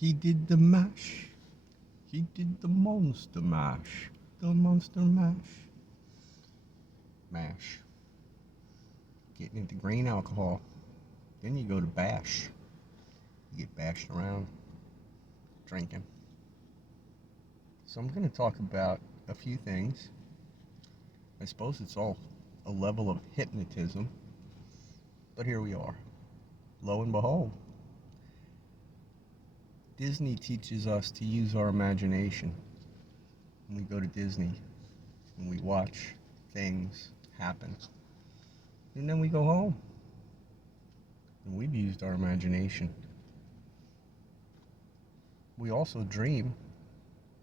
He did the mash. He did the monster mash. The monster mash. Mash. Getting into grain alcohol. Then you go to bash. You get bashed around. Drinking. So I'm going to talk about a few things. I suppose it's all a level of hypnotism. But here we are. Lo and behold. Disney teaches us to use our imagination. When we go to Disney and we watch things happen. And then we go home. And we've used our imagination. We also dream.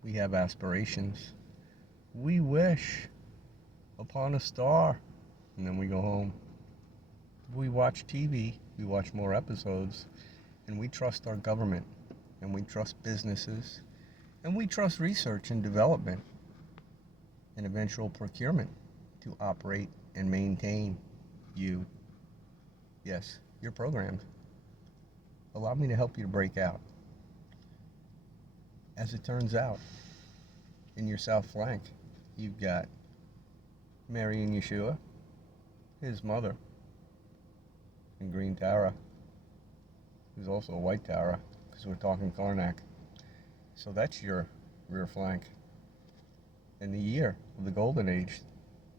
We have aspirations. We wish upon a star. And then we go home. We watch TV. We watch more episodes. And we trust our government. And we trust businesses, and we trust research and development and eventual procurement to operate and maintain you. Yes, you're programmed. Allow me to help you to break out. As it turns out, in your south flank, you've got Mary and Yeshua, his mother, and Green Tara, who's also a white Tara. Because we're talking Karnak. So that's your rear flank. And the year of the Golden Age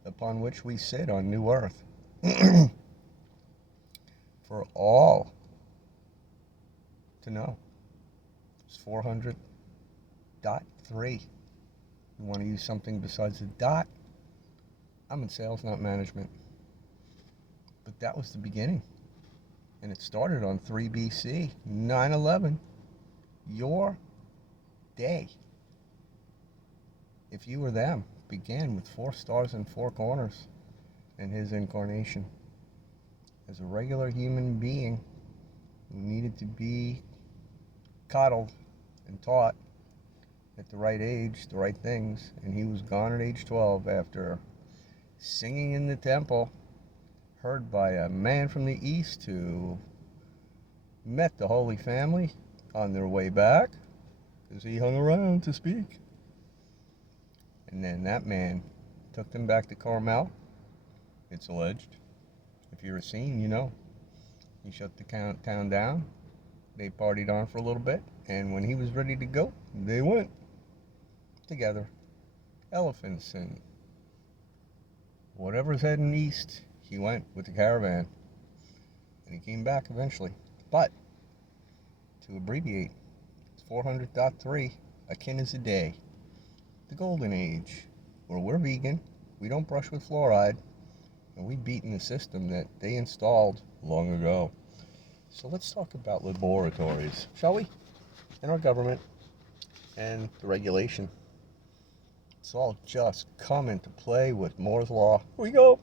upon which we sit on New Earth. For all to know. It's 400.3. You want to use something besides the dot? I'm in sales, not management. But that was the beginning. And it started on 3 BC, 9/11. Your day, if you were them, began with 4 stars and 4 corners in his incarnation as a regular human being who needed to be coddled and taught at the right age, the right things. And he was gone at age 12 after singing in the temple, heard by a man from the east who met the Holy Family on their way back, because he hung around to speak. And then that man took them back to Carmel, it's alleged. If you're a scene, you know. He shut the town down. They partied on for a little bit, and when he was ready to go, they went together. Elephants and whatever's heading east, he went with the caravan. And he came back eventually. But to abbreviate, it's 400.3, akin as a day. The Golden Age, where we're vegan, we don't brush with fluoride, and we've beaten the system that they installed long ago. So let's talk about laboratories, shall we? And our government, and the regulation. It's all just come into play with Moore's Law. Here we go.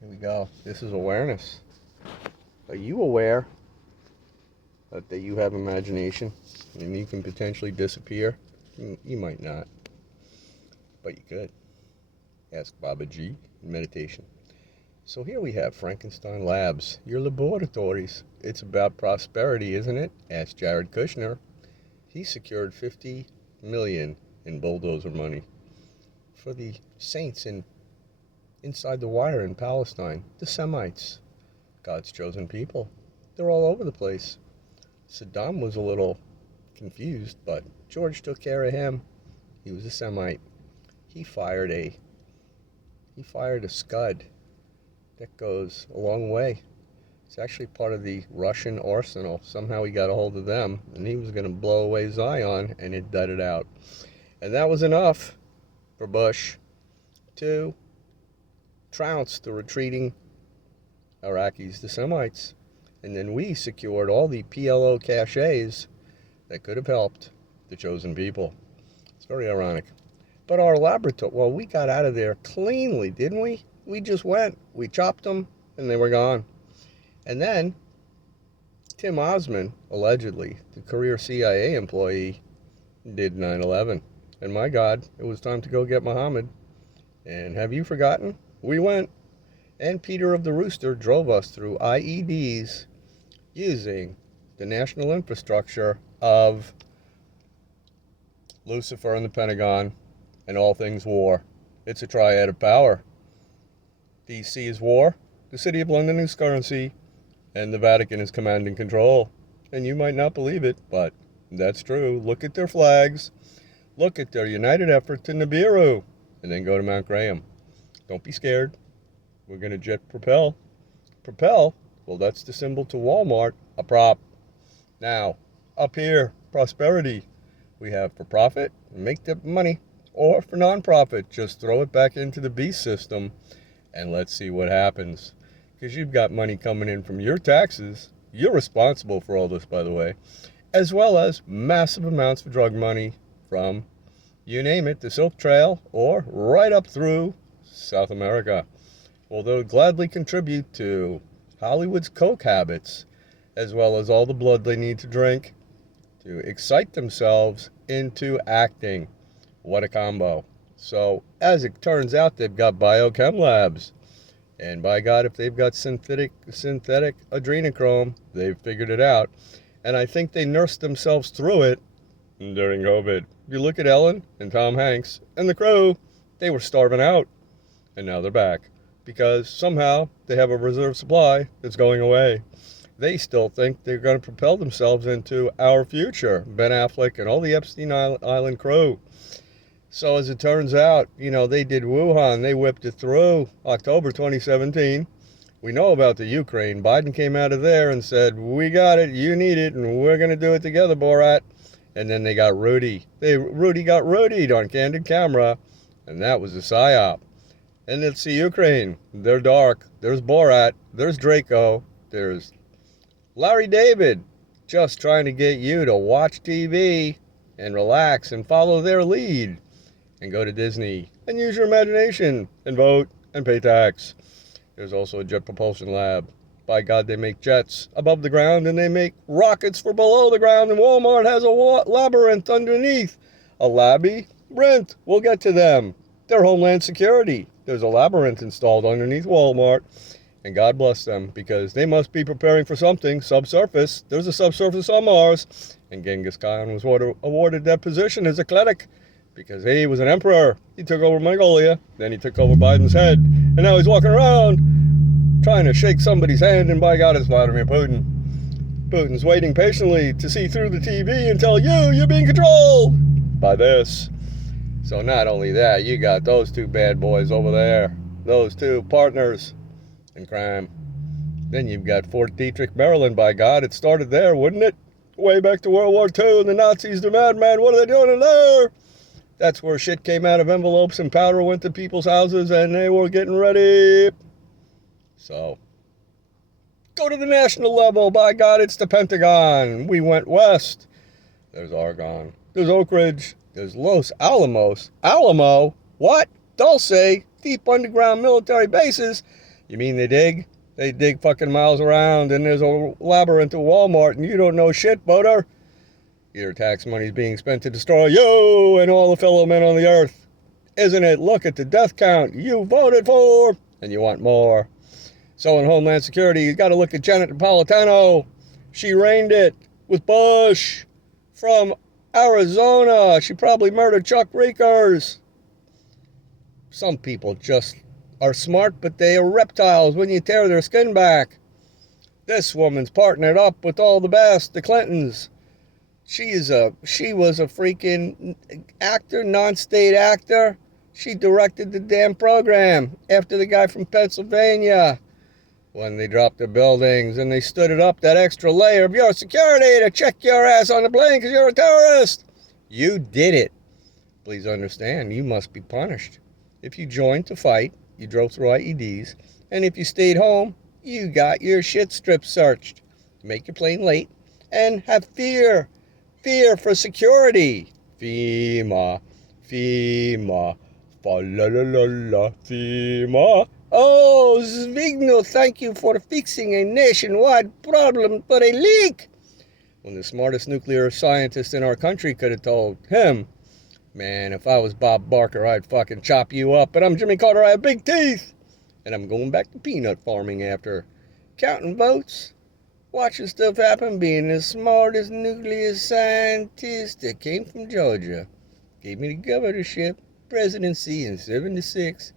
Here we go. This is awareness. Are you aware that you have imagination and you can potentially disappear? You might not, but you could. Ask Baba G in meditation. So here we have Frankenstein Labs, your laboratories. It's about prosperity, isn't it? Ask Jared Kushner. He secured $50 million in bulldozer money for the saints inside the wire in Palestine, the Semites, God's chosen people. They're all over the place. Saddam was a little confused, but George took care of him. He was a Semite. He fired a scud that goes a long way. It's actually part of the Russian arsenal. Somehow he got a hold of them, and he was going to blow away Zion, and it dudded out. And that was enough for Bush to trounce the retreating Iraqis, the Semites. And then we secured all the PLO caches that could have helped the chosen people. It's very ironic. But our laboratory, well, we got out of there cleanly, didn't we? We just went, we chopped them, and they were gone. And then Tim Osman, allegedly, the career CIA employee, did 9/11. And my God, it was time to go get Muhammad. And have you forgotten? We went. And Peter of the Rooster drove us through IEDs using the national infrastructure of Lucifer and the Pentagon and all things war. It's a triad of power. DC is war, the City of London is currency, and the Vatican is command and control. And you might not believe it, but that's true. Look at their flags. Look at their united effort to Nibiru. And then go to Mount Graham. Don't be scared. We're going to jet propel. Propel? Well, that's the symbol to Walmart, a prop. Now, up here, prosperity. We have for profit, make the money, or for non-profit, just throw it back into the beast system, and let's see what happens. Because you've got money coming in from your taxes. You're responsible for all this, by the way, as well as massive amounts of drug money from, you name it, the Silk Trail, or right up through South America. Well, they'll gladly contribute to Hollywood's coke habits, as well as all the blood they need to drink to excite themselves into acting. What a combo. So, as it turns out, they've got biochem labs. And by God, if they've got synthetic adrenochrome, they've figured it out. And I think they nursed themselves through it during COVID. You look at Ellen and Tom Hanks and the crew, they were starving out. And now they're back. Because somehow they have a reserve supply that's going away. They still think they're going to propel themselves into our future. Ben Affleck and all the Epstein Island crew. So as it turns out, they did Wuhan. They whipped it through October 2017. We know about the Ukraine. Biden came out of there and said, we got it, you need it, and we're going to do it together, Borat. And then they got Rudy. Rudy got Rudied on candid camera, and that was a psyop. And let's see Ukraine. They're dark. There's Borat. There's Draco. There's Larry David, just trying to get you to watch TV and relax and follow their lead. And go to Disney and use your imagination and vote and pay tax. There's also a jet propulsion lab. By God, they make jets above the ground and they make rockets for below the ground. And Walmart has a labyrinth underneath. A labyrinth. We'll get to them. They're Homeland Security. There's a labyrinth installed underneath Walmart. And God bless them because they must be preparing for something subsurface. There's a subsurface on Mars. And Genghis Khan was awarded that position as a cleric. Because he was an emperor. He took over Mongolia. Then he took over Biden's head. And now he's walking around trying to shake somebody's hand. And by God, it's Vladimir Putin. Putin's waiting patiently to see through the TV and tell you're being controlled by this. So not only that, you got those two bad boys over there. Those two partners in crime. Then you've got Fort Detrick, Maryland. By God, it started there, wouldn't it? Way back to World War II and the Nazis, the madman. What are they doing in there? That's where shit came out of envelopes and powder went to people's houses and they were getting ready. So, go to the national level. By God, it's the Pentagon. We went west. There's Argonne. There's Oak Ridge. There's Los Alamos. Alamo? What? Dulce. Deep underground military bases. You mean they dig? They dig fucking miles around and there's a labyrinth of Walmart and you don't know shit, voter. Your tax money's being spent to destroy you and all the fellow men on the earth. Isn't it? Look at the death count you voted for, and you want more. So in Homeland Security, you got to look at Janet Napolitano. She reigned it with Bush from Arizona. She probably murdered Chuck Reekers. Some people just are smart, but they are reptiles when you tear their skin back. This woman's partnered up with all the best, the Clintons. She was a freaking actor, non-state actor. She directed the damn program after the guy from Pennsylvania. When they dropped the buildings and they stood it up, that extra layer of your security to check your ass on the plane because you're a terrorist. You did it. Please understand, you must be punished. If you joined to fight, you drove through IEDs. And if you stayed home, you got your shit strip searched. Make your plane late and have fear. Fear for security. FEMA. FEMA. Fa-la-la-la-la. FEMA. Oh, Zvigno, thank you for fixing a nationwide problem for a leak. When the smartest nuclear scientist in our country could have told him, man, if I was Bob Barker, I'd fucking chop you up. But I'm Jimmy Carter, I have big teeth. And I'm going back to peanut farming after counting votes watching stuff happen, being the smartest nuclear scientist that came from Georgia. Gave me the governorship, presidency in 76,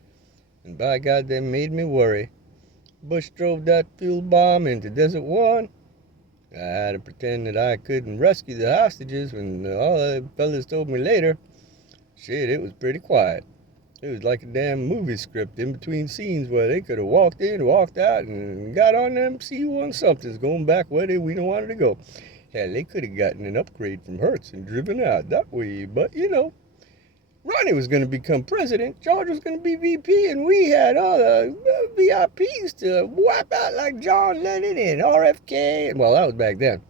and by God, that made me worry. Bush drove that fuel bomb into Desert One. I had to pretend that I couldn't rescue the hostages when all the fellas told me later. Shit, it was pretty quiet. It was like a damn movie script in between scenes where they could have walked in, walked out, and got on them C1 somethings going back where we don't wanted to go. Hell, they could have gotten an upgrade from Hertz and driven out that way, but Ronnie was going to become president, George was going to be VP, and we had all the VIPs to wipe out like John Lennon and RFK. Well, that was back then.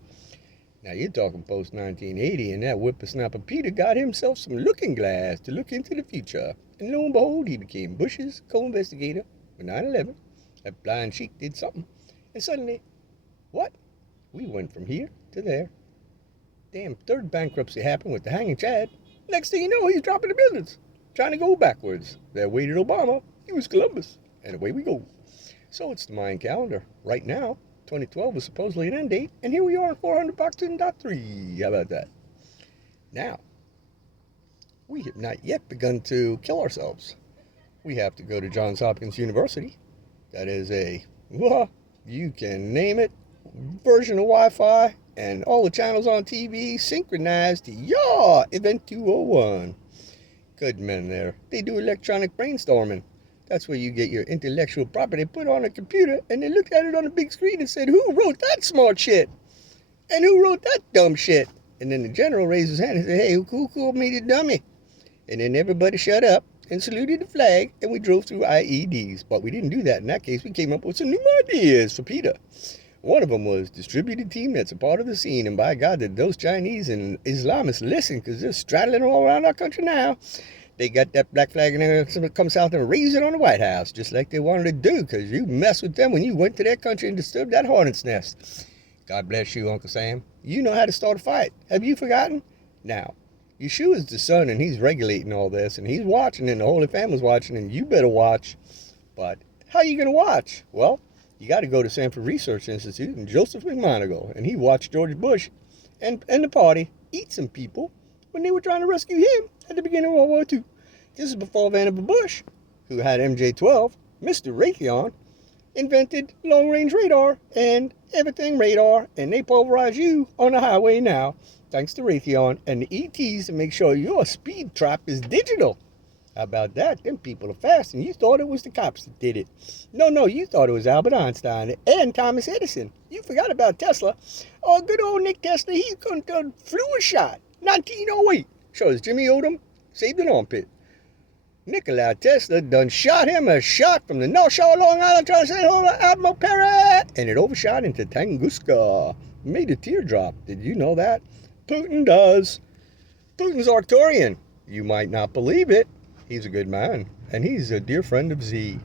Now you're talking post 1980, and that whippersnapper Peter got himself some looking glass to look into the future. And lo and behold, he became Bush's co-investigator for 9/11. That blind sheik did something, and suddenly, what? We went from here to there. Damn, third bankruptcy happened with the hanging Chad. Next thing you know, he's dropping the business, trying to go backwards. That waited Obama. He was Columbus, and away we go. So it's the Mayan calendar. Right now, 2012 was supposedly an end date, and here we are in 400 Baktun.3. How about that? Now, we have not yet begun to kill ourselves. We have to go to Johns Hopkins University. That is you can name it, version of Wi-Fi, and all the channels on TV synchronized to your Event 201. Good men there. They do electronic brainstorming. That's where you get your intellectual property put on a computer, and they looked at it on a big screen and said, who wrote that smart shit? And who wrote that dumb shit? And then the general raised his hand and said, hey, who called me the dummy? And then everybody shut up and saluted the flag, and we drove through IEDs. But we didn't do that. In that case, we came up with some new ideas for Peter. One of them was distributed team that's a part of the scene. And by God, did those Chinese and Islamists listen, because they're straddling all around our country now. They got that black flag and then somebody comes out and raise it on the White House, just like they wanted to do, because you messed with them when you went to their country and disturbed that hornet's nest. God bless you, Uncle Sam. You know how to start a fight. Have you forgotten? Now, Yeshua's the son, and he's regulating all this, and he's watching, and the Holy Family's watching, and you better watch. But how are you going to watch? Well, you got to go to Sanford Research Institute and Joseph McMoneagle, and he watched George Bush and the party eat some people when they were trying to rescue him at the beginning of World War II. This is before Vannevar Bush, who had MJ-12, Mr. Raytheon, invented long-range radar and everything radar, and they pulverize you on the highway now, thanks to Raytheon and the ETs to make sure your speed trap is digital. How about that? Them people are fast, and you thought it was the cops that did it. No, you thought it was Albert Einstein and Thomas Edison. You forgot about Tesla. Oh, good old Nick Tesla, he flew a shot. 1908. Shows Jimmy Odom saved an armpit. Nikola Tesla done shot him a shot from the North Shore of Long Island trying to say hello to Admiral Perry, and it overshot into Tunguska. Made a teardrop. Did you know that? Putin does. Putin's Arcturian. You might not believe it. He's a good man, and he's a dear friend of Z.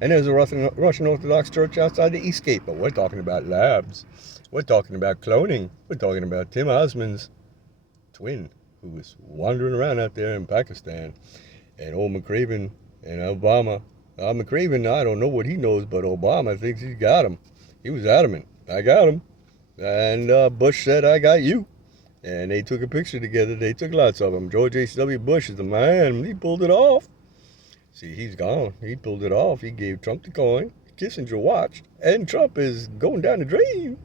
And there's a Russian Orthodox church outside the Eastgate, but we're talking about labs. We're talking about cloning. We're talking about Tim Osman's twin, who was wandering around out there in Pakistan. And old McCraven and Obama. McCraven, I don't know what he knows, but Obama thinks he's got him. He was adamant. I got him. And Bush said, I got you. And they took a picture together. They took lots of them. George H.W. Bush is the man. He pulled it off. See, he's gone. He pulled it off. He gave Trump the coin. Kissinger watched. And Trump is going down the drain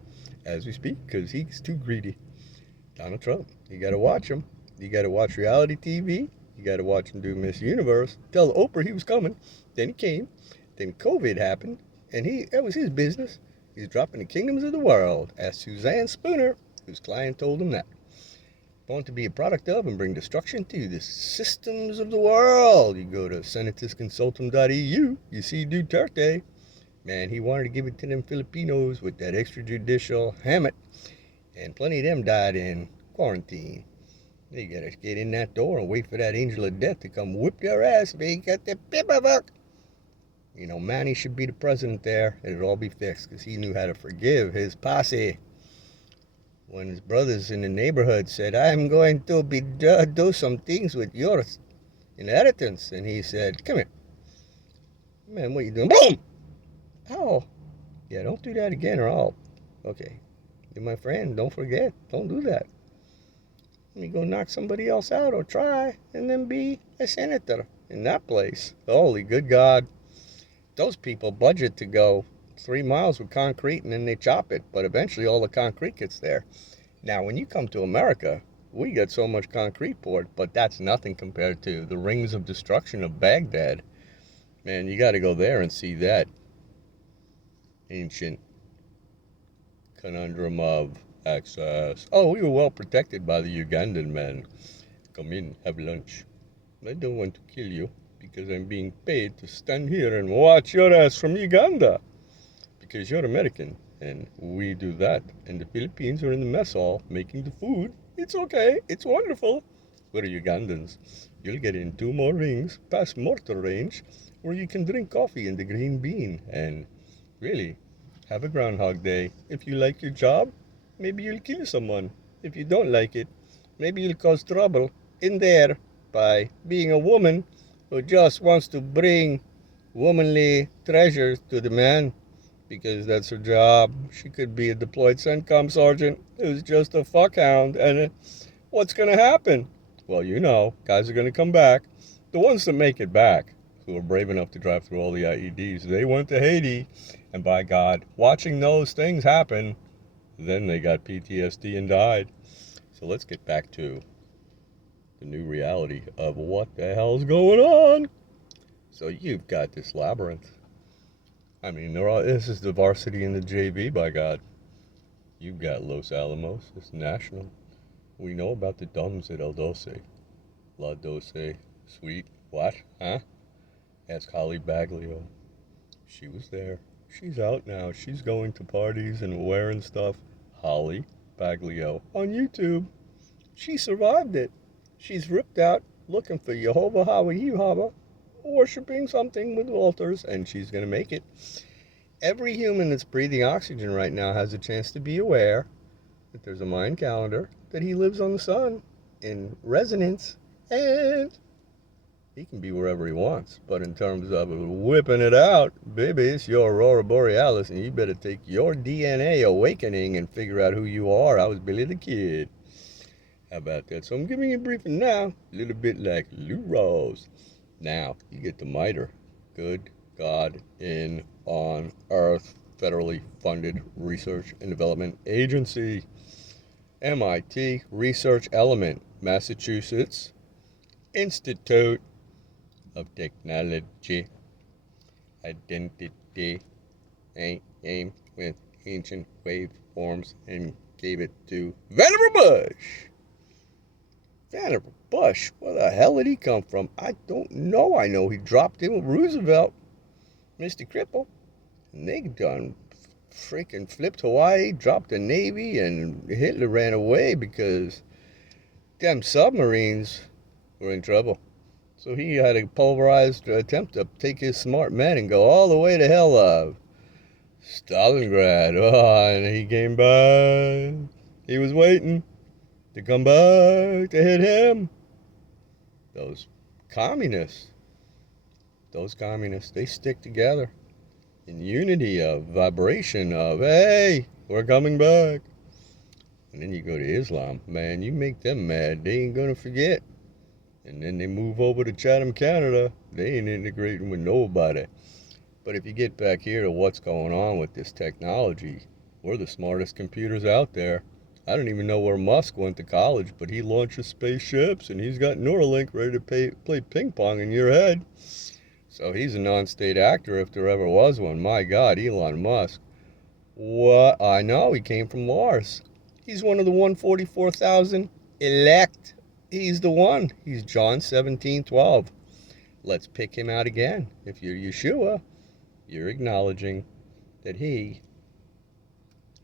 as we speak because he's too greedy. Donald Trump. You got to watch him. You got to watch reality TV. You got to watch him do Miss Universe. Tell Oprah he was coming. Then he came. Then COVID happened. And that was his business. He's dropping the kingdoms of the world. Ask Suzanne Spooner, whose client told him that. Want to be a product of and bring destruction to the systems of the world. You go to senatusconsultum.eu. You see Duterte. Man, he wanted to give it to them Filipinos with that extrajudicial Hammett. And plenty of them died in quarantine. They gotta get in that door and wait for that angel of death to come whip their ass if they got their paperwork. You know, Manny should be the president there. It'll all be fixed because he knew how to forgive his posse. When his brothers in the neighborhood said, I'm going to do some things with your inheritance. And he said, come here. Man, what are you doing? Boom! Oh. Yeah, don't do that again or I'll... Okay. You're my friend. Don't forget. Don't do that. Let me go knock somebody else out or try and then be a senator in that place. Holy good God. Those people budget to go 3 miles with concrete and then they chop it. But eventually all the concrete gets there. Now, when you come to America, we get so much concrete poured, but that's nothing compared to the rings of destruction of Baghdad. Man, you got to go there and see that ancient conundrum of access. Oh, we were well protected by the Ugandan men. Come in, have lunch. I don't want to kill you because I'm being paid to stand here and watch your ass from Uganda because you're American. And we do that. And the Philippines are in the mess hall making the food. It's okay. It's wonderful. We're Ugandans. You'll get in 2 more rings past mortar range where you can drink coffee in the green bean and really have a Groundhog Day. If you like your job, maybe you'll kill someone. If you don't like it, maybe you'll cause trouble in there by being a woman who just wants to bring womanly treasures to the man because that's her job. She could be a deployed CENTCOM sergeant who's just a fuckhound. And what's going to happen? Well, you know, guys are going to come back. The ones that make it back, who are brave enough to drive through all the IEDs, they went to Haiti. And by God, watching those things happen, then they got PTSD and died. So let's get back to the new reality of what the hell's going on. So you've got this labyrinth. I mean, this is the varsity and the JV, by God. You've got Los Alamos, it's national. We know about the dumbs at El Doce. La Doce, sweet, what, huh? Ask Holly Baglio. She was there. She's out now. She's going to parties and wearing stuff. Holly Baglio on YouTube. She survived it. She's ripped out looking for Jehova, worshiping something with altars, and she's going to make it. Every human that's breathing oxygen right now has a chance to be aware that there's a Mayan calendar, that he lives on the sun in resonance, and he can be wherever he wants. But in terms of whipping it out, baby, it's your Aurora Borealis, and you better take your DNA awakening and figure out who you are. I was Billy the Kid. How about that? So I'm giving you a briefing now, a little bit like Lou Rose. Now, you get the MITRE, Good God in on Earth, federally funded research and development agency. MIT Research Element, Massachusetts Institute of Technology. Identity aimed with ancient waveforms and gave it to Vannevar Bush. Vannevar Bush, where the hell did he come from? I don't know. I know he dropped in with Roosevelt, Mr. Cripple, and they done freaking flipped Hawaii, dropped the Navy, and Hitler ran away because them submarines were in trouble. So he had a pulverized attempt to take his smart men and go all the way to hell of Stalingrad. Oh, and he came back. He was waiting to come back to hit him. Those communists, they stick together in unity of vibration of, hey, we're coming back. And then you go to Islam, man, you make them mad, they ain't gonna forget. And then they move over to Chatham, Canada, they ain't integrating with nobody. But if you get back here to what's going on with this technology, we're the smartest computers out there. I don't even know where Musk went to college, but he launches spaceships and he's got Neuralink ready to play ping pong in your head. So he's a non-state actor if there ever was one. My God, Elon Musk. What? I know, he came from Mars. He's one of the 144,000 elect. He's the one. He's John 17:12. Let's pick him out again. If you're Yeshua, you're acknowledging that he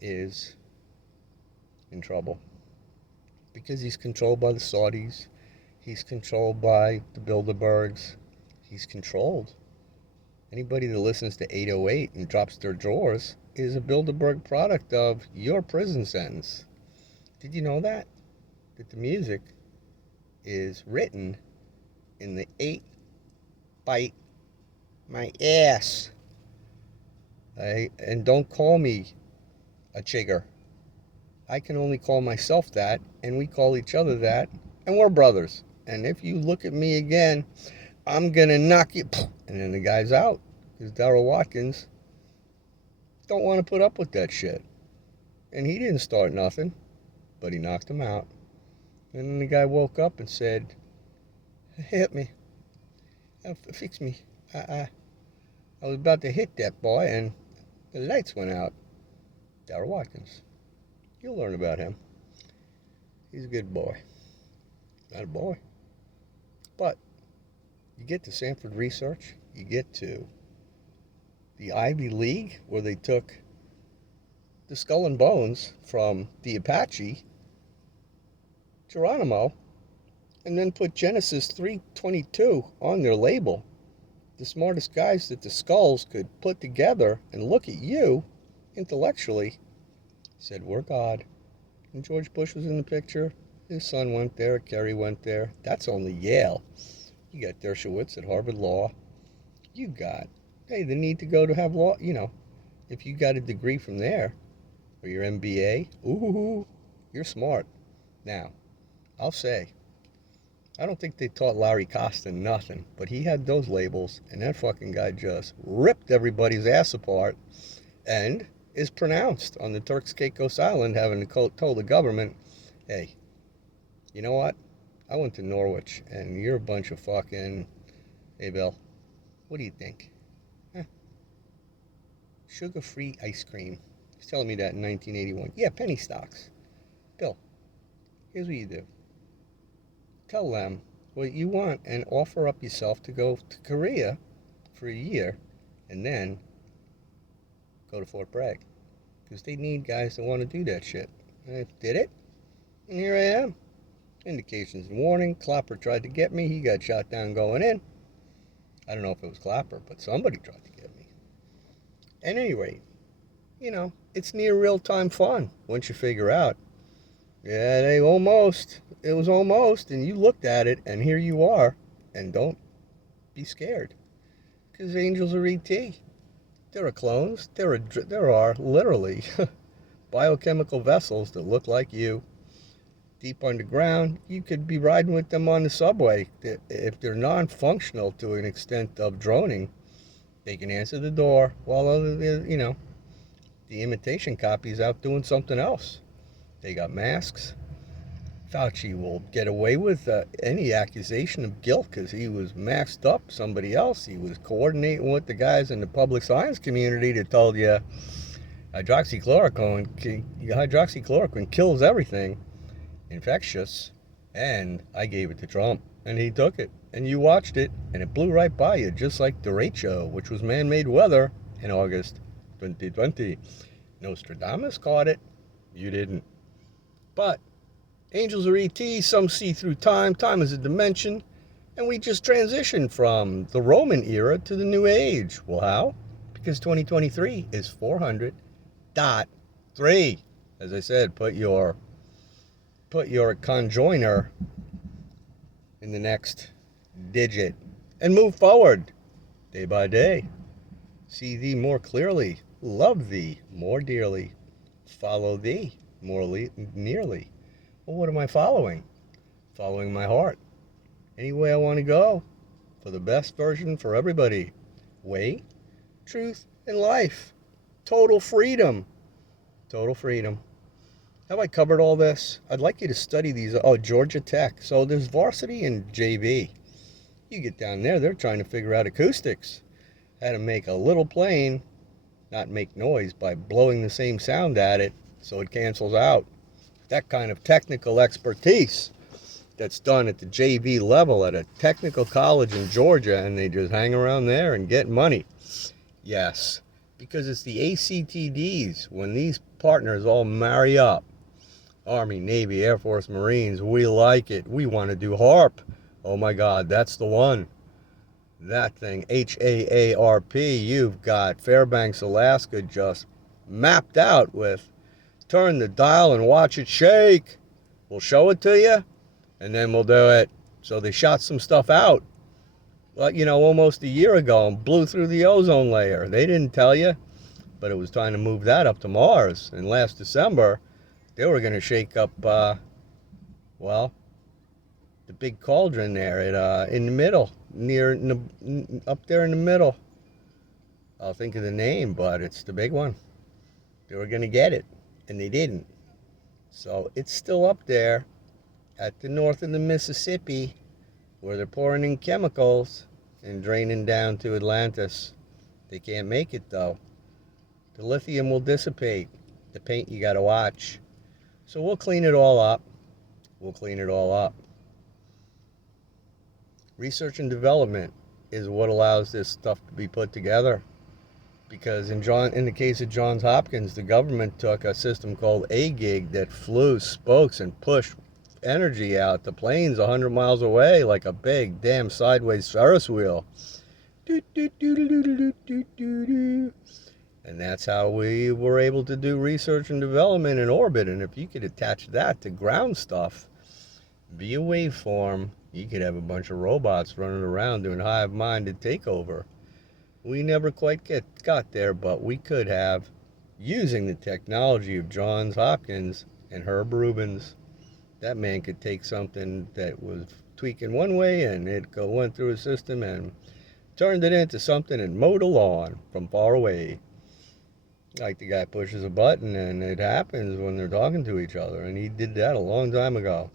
is in trouble because he's controlled by the Saudis. He's controlled by the Bilderbergs. He's controlled. Anybody that listens to 808 and drops their drawers is a Bilderberg product of your prison sentence. Did you know that? That the music is written in the 8-bite my ass. And don't call me a chigger. I can only call myself that, and we call each other that, and we're brothers. And if you look at me again, I'm going to knock you. And then the guy's out. Because Darrell Watkins don't want to put up with that shit. And he didn't start nothing, but he knocked him out. And then the guy woke up and said, hit me. Fix me. I was about to hit that boy, and the lights went out. Darrell Watkins. You'll learn about him. He's a good boy. Not a boy. But you get to Sanford Research, you get to the Ivy League, where they took the skull and bones from the Apache, Geronimo, and then put Genesis 3:22 on their label. The smartest guys that the skulls could put together and look at you intellectually said, we're God. And George Bush was in the picture. His son went there. Kerry went there. That's only Yale. You got Dershowitz at Harvard Law. You got, hey, the need to go to have law, if you got a degree from there, or your MBA, ooh, you're smart. Now, I'll say, I don't think they taught Larry Costa nothing, but he had those labels, and that fucking guy just ripped everybody's ass apart, and is pronounced on the Turks Caicos Island, having told the government, hey, you know what? I went to Norwich, and you're a bunch of fucking, hey, Bill, what do you think? Sugar-free ice cream. He's telling me that in 1981. Yeah, penny stocks. Bill, here's what you do. Tell them what you want and offer up yourself to go to Korea for a year and then go to Fort Bragg. Because they need guys that want to do that shit. And I did it, and here I am. Indications and warning. Clapper tried to get me. He got shot down going in. I don't know if it was Clapper, but somebody tried to get me. At any rate, it's near real-time fun once you figure out. Yeah, it was almost, and you looked at it, and here you are. And don't be scared. Because Angels of ET, there are clones. There are literally biochemical vessels that look like you. Deep underground, you could be riding with them on the subway. If they're non-functional to an extent of droning, they can answer the door while the imitation copy's out doing something else. They got masks. Fauci will get away with any accusation of guilt because he was masked up somebody else. He was coordinating with the guys in the public science community that told you hydroxychloroquine kills everything infectious, and I gave it to Trump, and he took it, and you watched it, and it blew right by you, just like derecho, which was man-made weather in August 2020. Nostradamus caught it. You didn't. But Angels are ET. Some see through time. Time is a dimension, and we just transitioned from the Roman era to the New Age. Well, how? Because 2023 is 400.3. As I said, put your conjoiner in the next digit and move forward day by day. See thee more clearly, love thee more dearly, follow thee more nearly. Well, what am I following? Following my heart. Any way I want to go, for the best version for everybody. Way, truth, and life. Total freedom. Total freedom. Have I covered all this? I'd like you to study these. Oh, Georgia Tech. So there's varsity and JV. You get down there, they're trying to figure out acoustics. How to make a little plane not make noise by blowing the same sound at it so it cancels out. That kind of technical expertise that's done at the JV level at a technical college in Georgia, and they just hang around there and get money. Yes, because it's the ACTDs. When these partners all marry up, Army, Navy, Air Force, Marines, we like it. We want to do HARP. Oh my God, that's the one. That thing, HAARP, you've got Fairbanks, Alaska just mapped out with turn the dial and watch it shake. We'll show it to you, and then we'll do it. So they shot some stuff out, almost a year ago and blew through the ozone layer. They didn't tell you, but it was time to move that up to Mars. And last December, They were going to shake up, well, the big cauldron there in the middle, up there in the middle. I'll think of the name, but it's the big one. They were going to get it, and they didn't. So it's still up there at the north of the Mississippi, where they're pouring in chemicals and draining down to Atlantis. They can't make it, though. The lithium will dissipate. The paint you got to watch. So we'll clean it all up. We'll clean it all up. Research and development is what allows this stuff to be put together. Because in the case of Johns Hopkins, the government took a system called A-Gig that flew spokes and pushed energy out. The plane's 100 miles away like a big damn sideways Ferris wheel. And that's how we were able to do research and development in orbit. And if you could attach that to ground stuff via waveform, you could have a bunch of robots running around doing hive-minded takeover. We never quite got there, but we could have, using the technology of Johns Hopkins and Herb Rubens. That man could take something that was tweaking one way and it went through a system and turned it into something and mowed a lawn from far away. Like the guy pushes a button and it happens when they're talking to each other, and he did that a long time ago.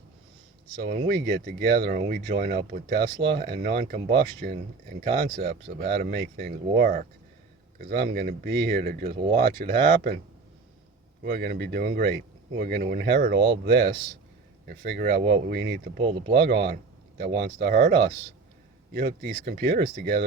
So when we get together and we join up with Tesla and non-combustion and concepts of how to make things work, because I'm going to be here to just watch it happen, we're going to be doing great. We're going to inherit all this and figure out what we need to pull the plug on that wants to hurt us. You hook these computers together